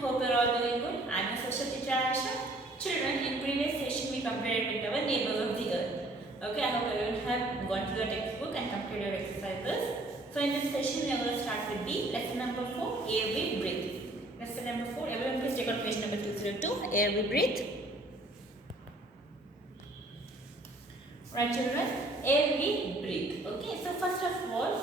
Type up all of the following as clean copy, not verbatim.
Hope you're all doing good. I'm your social teacher Aisha. Children, in previous session we compared with our neighbors of the earth. Okay, I hope everyone have gone through your textbook and completed your exercises. So in this session we are going to start with the lesson number 4, air we breathe. Lesson number 4, everyone please take out page number 202, air we breathe. Right children, air we breathe. Okay, so first of all,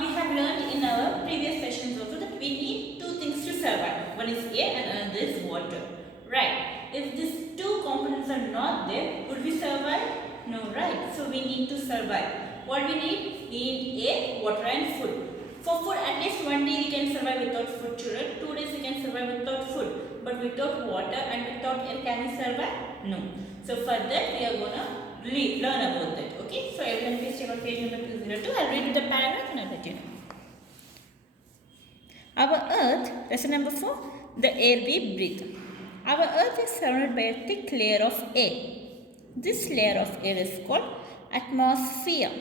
we have learned in our previous sessions also that we need two things to survive. One is air and another is water. Right. If these two components are not there, would we survive? No, right. So we need to survive. What we need? We need air, water and food. For food, at least one day we can survive without food children. 2 days we can survive without food. But without water and without air, can we survive? No. So for that we are gonna learn about that. Okay. So everyone please take out page number 202. I'll read the paragraph and I'll let you know. Our earth, lesson number 4, the air we breathe. Our earth is surrounded by a thick layer of air. This layer of air is called atmosphere.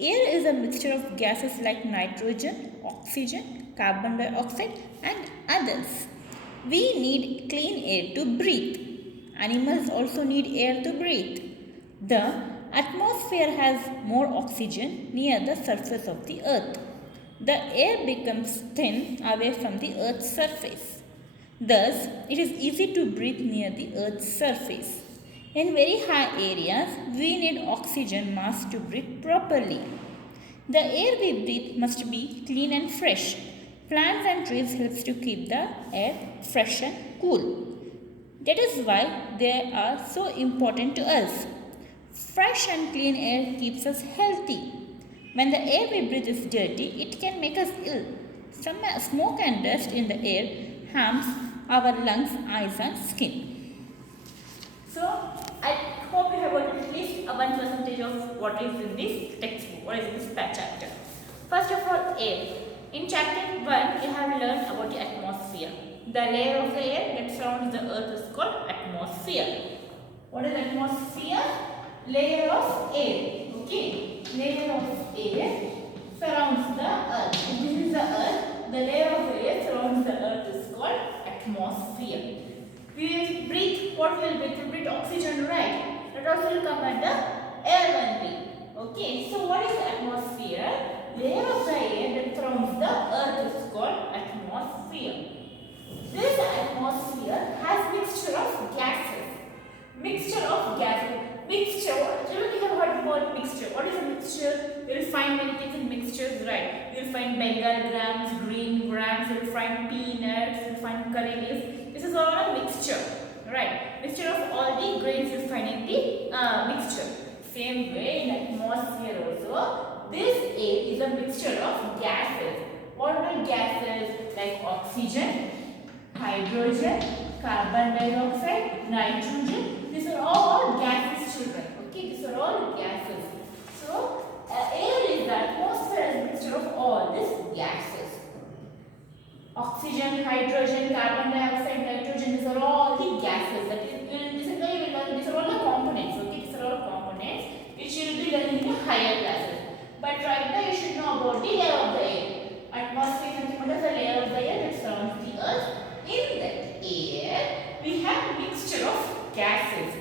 Air is a mixture of gases like nitrogen, oxygen, carbon dioxide and others. We need clean air to breathe. Animals also need air to breathe. The atmosphere has more oxygen near the surface of the earth. The air becomes thin away from the earth's surface. Thus, it is easy to breathe near the earth's surface. In very high areas, we need oxygen mask to breathe properly. The air we breathe must be clean and fresh. Plants and trees help to keep the air fresh and cool. That is why they are so important to us. Fresh and clean air keeps us healthy. When the air we breathe is dirty, it can make us ill. Some smoke and dust in the air harms our lungs, eyes and skin. So, I hope you have got at least a 1% of what is in this textbook, what is in this chapter. First of all, air. In chapter 1, we have learned about the atmosphere. The layer of the air that surrounds the earth is called atmosphere. What is atmosphere? Layer of air. Okay. Layer of air surrounds the earth. If this is the earth, the layer of air surrounds the earth is called atmosphere. We will breathe, what will breathe? We will breathe oxygen, right? That also will come under air only. Okay, so what is the atmosphere? Layer of the air that surrounds the earth is called atmosphere. This atmosphere has mixture of gases. Mixture of gases. Mixture, children, you have heard about mixture. What is a mixture? You will find many things in mixtures, right? You will find Bengal grams, green grams, you will find peanuts, you will find curry leaves. This is all a mixture, right? Mixture of all the grains you will find in the mixture. Same way in atmosphere also, this air is a mixture of gases. What are gases? Like oxygen, hydrogen, carbon dioxide, nitrogen. These are all gases, children. Okay, these are all gases. So, air is the atmosphere is a mixture of all these gases. Oxygen, hydrogen, carbon dioxide, nitrogen, these are all the gases. That is, this is why you will learn, these are all the components. Okay, these are all components which you will be learning in higher classes. But right now you should know about the layer of the air. Atmosphere is nothing but the layer of the air that surrounds the earth. In that air, we have mixture of gases.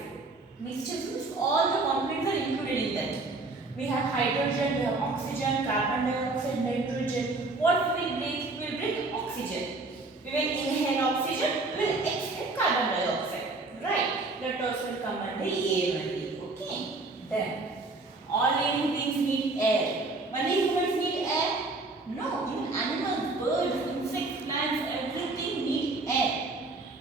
Mixture means all the components are included in that. We have hydrogen, we have oxygen, carbon dioxide, nitrogen. What we will breathe? We will breathe oxygen. We will inhale oxygen, we will exhale carbon dioxide. Right? That also will come under air only. Okay? Then, all living things need air. Only humans need air? No, even animals, birds, insects, plants, everything need air.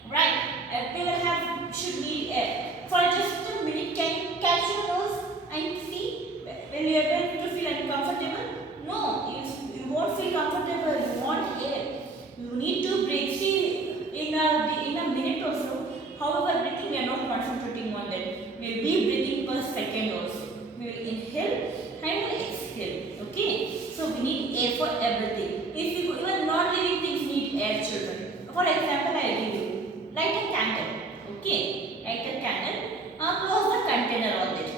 Right? Everyone should need air. For just a minute, can you catch your nose and see when you are able to feel uncomfortable? No, you won't feel comfortable. You want air. You need to breathe. See, in a minute or so, however, breathing, we are not concentrating on that. We will be breathing per second also. We will inhale and will exhale. Okay? So we need air for everything. If you even non-living things need air, children. For example, I will give you. Light a candle. Okay? Light a candle. Close the container on it.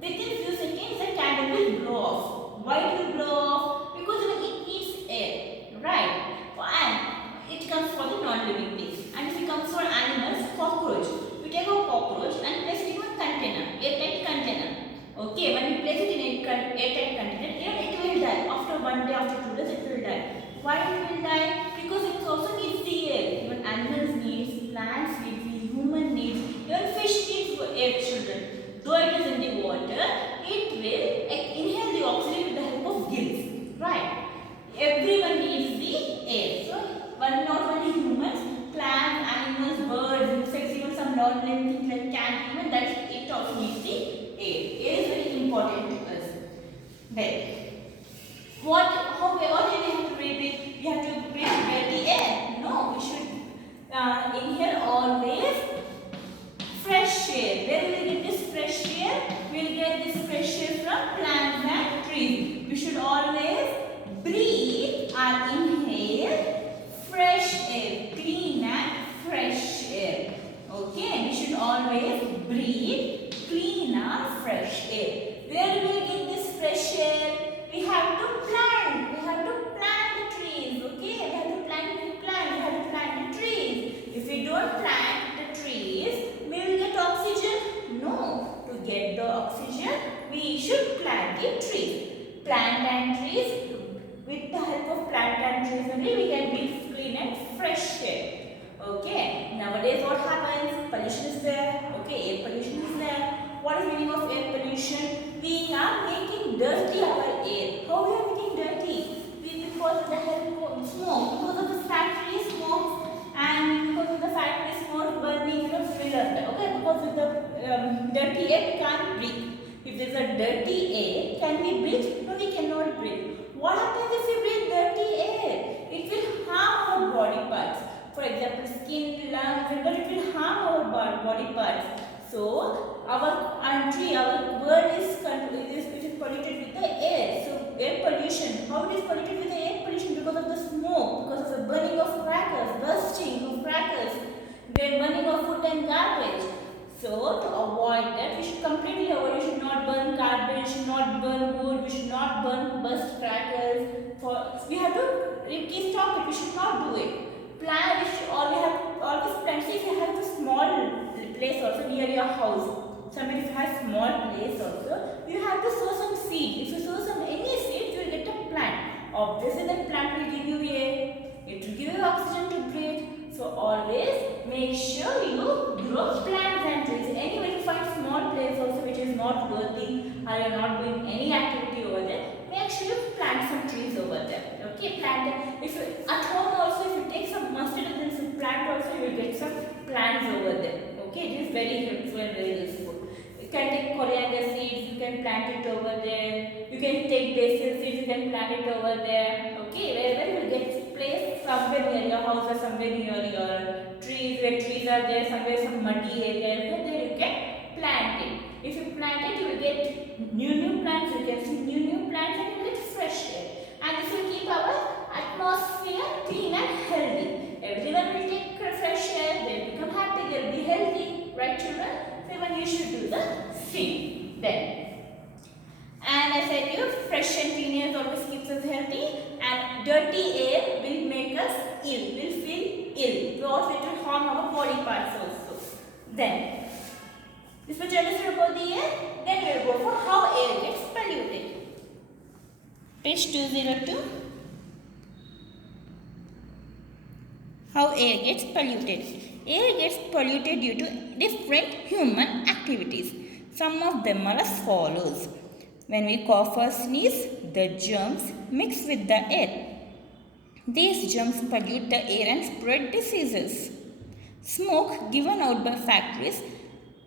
Within few seconds, the candle will blow off. Why it will blow off? Because it needs air. Right? And it comes for the non-living things. one day, after 2 days, it will die. Why it will die? Because it also needs the air. Even animals needs, plants needs, human needs, even fish needs air, children. Though it is in the water, it will inhale the oxygen with the help of gills. Right? Everyone needs the air. So, not only humans, plants, animals, birds, insects, even some non-living things like cat, even that it also needs the air. Air is very important to us. Then, what do we have to breathe? We have to breathe dirty air. No, we should inhale always fresh air. Where will we get this fresh air? We will get this fresh air from plants and trees. We should always breathe or inhale fresh air, clean and fresh air. Okay, we should always breathe clean or fresh air. Where do we get this fresh air? We have to plant. We have to plant the trees. Okay, we have to plant. We have to plant the trees. If we don't plant the trees, we will get oxygen. No, to get the oxygen, we should plant the trees. Plant and trees. With the help of plant and trees only, we can breathe clean and fresh air. Okay. Nowadays, what happens? Pollution is there. Okay, air pollution is there. What is the meaning of air pollution? We are making dirty our air. How we are making dirty? Because of the help of smoke, because of the factory smoke, and because of the factory smoke burning, filler. Okay, because of the dirty air, we can't breathe. If there is a dirty air, can we breathe? No, we cannot breathe. What happens if we breathe dirty air? It will harm our body parts. For example, skin, lungs, liver, it will harm our body parts. So, our country, our world is polluted with the air. So, air pollution. How it is polluted with the air pollution? Because of the smoke, because of the burning of crackers, bursting of crackers, the burning of food and garbage. So, to avoid that, we should completely avoid. We should not burn garbage, we should not burn wood, we should not burst crackers. We have to stop it. We should not do it. Plant. We should always plant. See, if you have a small place also near your house. Somebody if you have small place also, you have to sow some seed. If you sow any seed, you will get a plant. Obviously, that plant will give you air. It will give you oxygen to breathe. So always make sure you grow plants and trees. Anyway, you find small place also which is not worthy or you are not doing any activity over there, make sure you plant some trees over there. Okay, plant it. If you at home also, if you take some mustard and then some plant also, you will get some plants over there. Okay, it is very helpful and very useful. You can take coriander seeds, you can plant it over there. You can take basil seeds, you can plant it over there. Okay, wherever you will get place somewhere near your house or somewhere near your trees, where trees are there, somewhere some muddy area, there you can plant it. If you plant it, you will get new plants, you can see new plants and you will get fresh air. And this will keep our atmosphere clean and healthy. Everyone will take fresh air, they will become happy, they will be healthy. Right, children? So even you should do the same. Then. And I said you, fresh and clean air always keeps us healthy, and dirty air will make us ill, will feel ill, because it will harm our body parts also. Then, this much understood about the air. Then we will go for how air gets polluted. Page 202. How air gets polluted. Air gets polluted due to different human activities. Some of them are as follows. When we cough or sneeze, the germs mix with the air. These germs pollute the air and spread diseases. Smoke given out by factories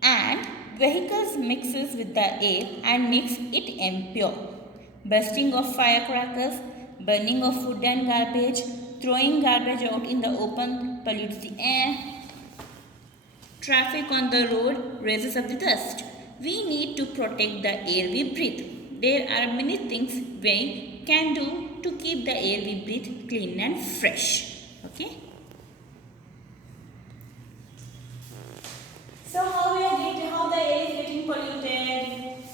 and vehicles mixes with the air and makes it impure. Bursting of firecrackers, burning of food and garbage, throwing garbage out in the open pollutes the air. Traffic on the road raises up the dust. We need to protect the air we breathe. There are many things we can do to keep the air we breathe clean and fresh. Okay? So how the air is getting polluted?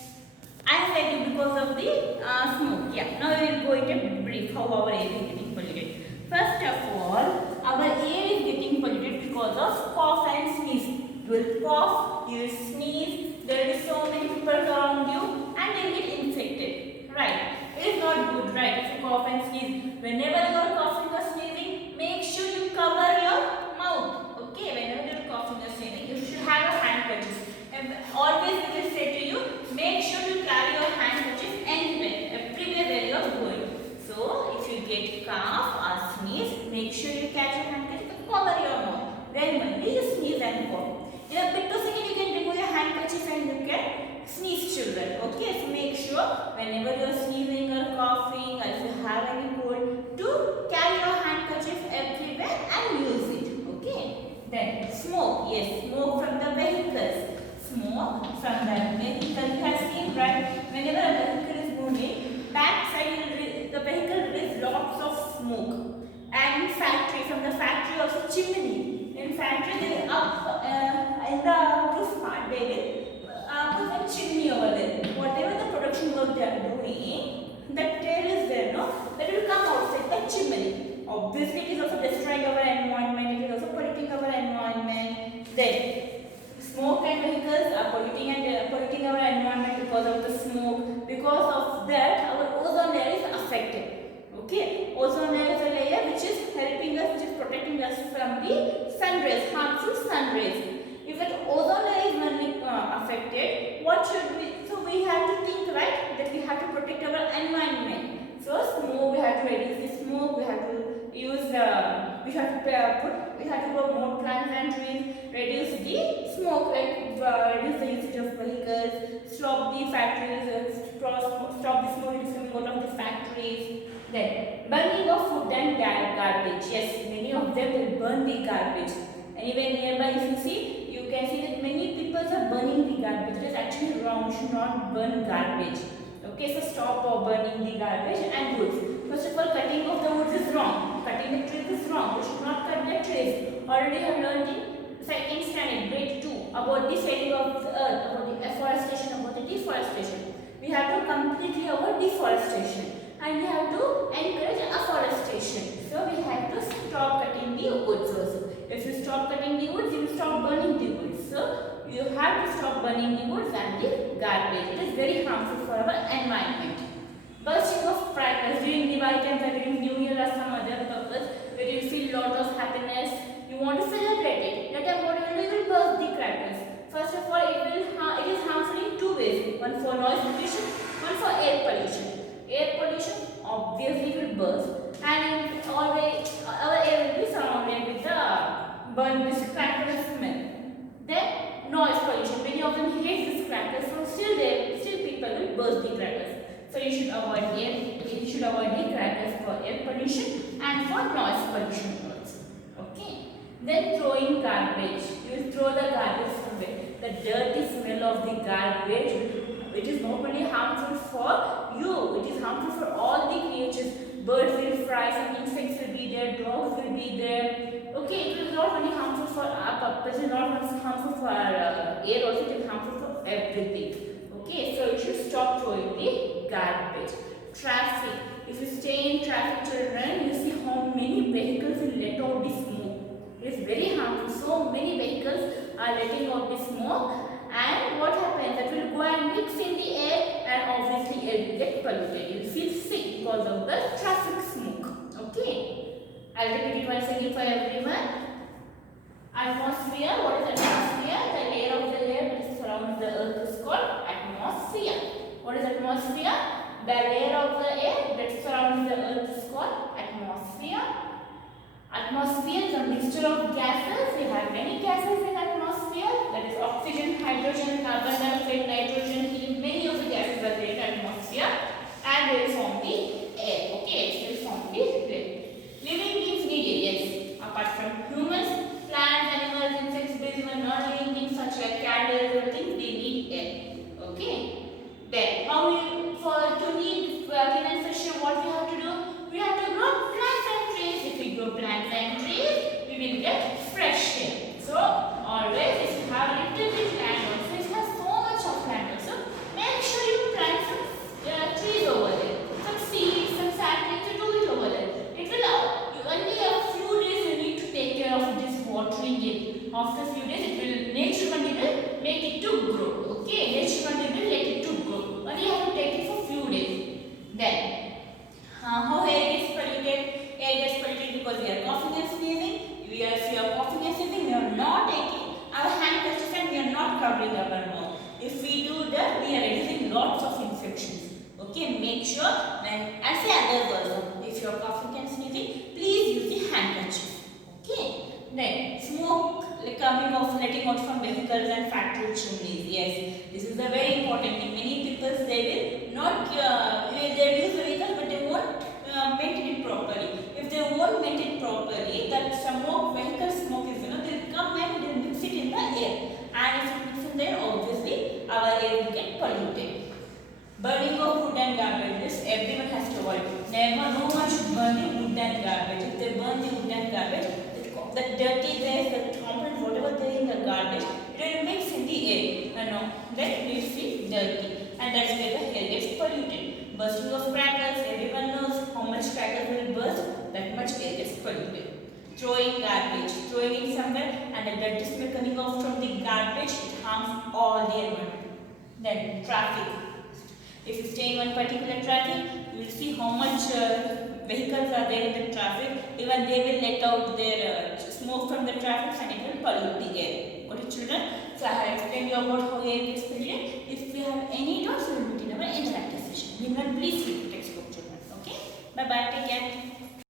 I said it because of the smoke. Yeah. Now we will go into brief how our air is getting polluted. First of all, our air is getting polluted because of cough and sneeze. You will cough, you will sneeze, there will be so many people around you and they will get infected. Right. It is not good, right? If you cough and sneeze. Whenever you are coughing or sneezing, make sure you cover your mouth. Okay, whenever you are coughing or sneezing, you should have a handkerchief. And always we will say to you, make sure you carry your handkerchief everywhere where you are going. So if you get cough or sneeze, make sure you catch your handkerchief and cover your mouth. Then only you sneeze and cough. In a bit of second, you can remove your handkerchief and you can sneeze, children. Okay, so make sure whenever you are sneezing or coughing or if you have any cold, to carry your handkerchief everywhere and use it. Okay. Then smoke. Yes, smoke from the vehicles. Smoke from the vehicle. You have seen, right? Whenever a vehicle is moving, backside the vehicle releases lots of smoke. And factory, from the factory also chimney. In factory there is up in the roof part they will put a chimney over there. Whatever the production work they are doing, that tail is there, no? That will come outside the chimney. Obviously it is also destroying our environment, it is also polluting our environment. Then smoke and vehicles are polluting our environment because of the smoke. Because of that our ozone layer is affected. Okay, ozone layer is a layer which is helping us, which is protecting us from the sun rays, harmful sun rays. If that ozone layer is only affected, what should we? So we have to think, right, that we have to protect our environment. So smoke, we have to reduce the smoke. We have to use we have to grow more plants and trees. Reduce the smoke, reduce the usage of vehicles. Stop the factories. Stop the smoke is coming out of the factories. Then burning of food and garbage. Yes, many of them will burn the garbage. Anywhere nearby, if you see, you can see that many people are burning the garbage. It is actually wrong. You should not burn garbage. Okay, so stop burning the garbage and woods. First of all, cutting of the woods is wrong. Cutting the trees is wrong. You should not cut the trees. Already have learned in second standard, grade 2, about the saving of the earth, about the afforestation, about the deforestation. We have to completely avoid deforestation. And we have to encourage afforestation. So we have to stop cutting the woods also. If you stop cutting the woods, you will stop burning the woods. So you have to stop burning the woods and the garbage. It is very harmful for our environment. Bursting of crackers during Diwali time or during New Year or some other purpose where you feel lot of happiness, you want to celebrate it. That time what you will do, you will burst the crackers. First of all, it is harmful in two ways. One for noise pollution, one for air pollution. Air pollution obviously will burst and always our air will be surrounded with the cracker smell. Then noise pollution. Many of them hate these crackers, so still people will burst the crackers. So you should avoid the crackers for air pollution and for noise pollution also. Okay. Then throwing garbage. You throw the garbage away. The dirty smell of the garbage, it is not only harmful for you, it is harmful for all the creatures. Birds will fry, some insects will be there, dogs will be there. Okay, it is not only harmful for our purpose, it is not only harmful for our air also, it is harmful for everything. Okay, so you should stop throwing the garbage. Traffic. If you stay in traffic, children, you see how many vehicles will let out the smoke. It is very harmful. So many vehicles are letting out the smoke. And what happens? That will go and mix in the air and obviously air will get polluted. You will feel sick because of the traffic smoke. Okay. I'll repeat it once again for everyone. Atmosphere. What is atmosphere? The layer of the air that surrounds the earth is called atmosphere. What is atmosphere? The layer of the air that surrounds the earth is called atmosphere. Atmosphere is a mixture of gases. We have many gases in atmosphere. That is oxygen, hydrogen, carbon dioxide, nitrogen, helium. Many of the gases are there in atmosphere and they will form the air. Okay, they will form the air. Living beings need air. Yes. Apart from humans, plants, animals, insects, bees, and non-living things such like candles, everything, they need air. Okay. Then, to need clean and fresh air, what we have to do? We have to grow plants and trees. If we grow plants and trees, we will get fresh air. So, always if you have a little bit land also, it has so much of land also, make sure you plant some trees over there. Some seeds, some saplings, you do it over there. It will only a few days you need to take care of it, just watering it. After a few days, it will, nature will make it to grow. Okay, nature will let it to grow. But you have to take it for few days. Then, how air coming of letting out from vehicles and factory chimneys. Yes, this is a very important thing. Many people they will not they use the vehicle but they won't maintain it properly. If they won't maintain it properly, that smoke, vehicle smoke is they'll come and they'll mix it in the air, and if it mixes in there, obviously our air will get polluted. Burning of wood and garbage, everyone has to avoid. Never, no one should burn the wood and garbage. If they burn the wood and garbage, the dirty there, the component, whatever there in the garbage, it will mix in the air. Then we feel dirty, and that's where the air gets polluted. Bursting of crackers, everyone knows how much crackers will burst, that much air gets polluted. Throwing garbage, throwing it somewhere, and the dirty smell coming off from the garbage, it harms all the environment. Then traffic. If you stay in one particular traffic, you will see how much vehicles are there in the traffic. Even they will let out their smoke from the traffic and it will pollute the air. Got it, children? So I have explained you about how air gets polluted. If we have any doubts, we will meet in our interactive session. Meanwhile, please read the textbook, children. Okay? Bye bye. Take care.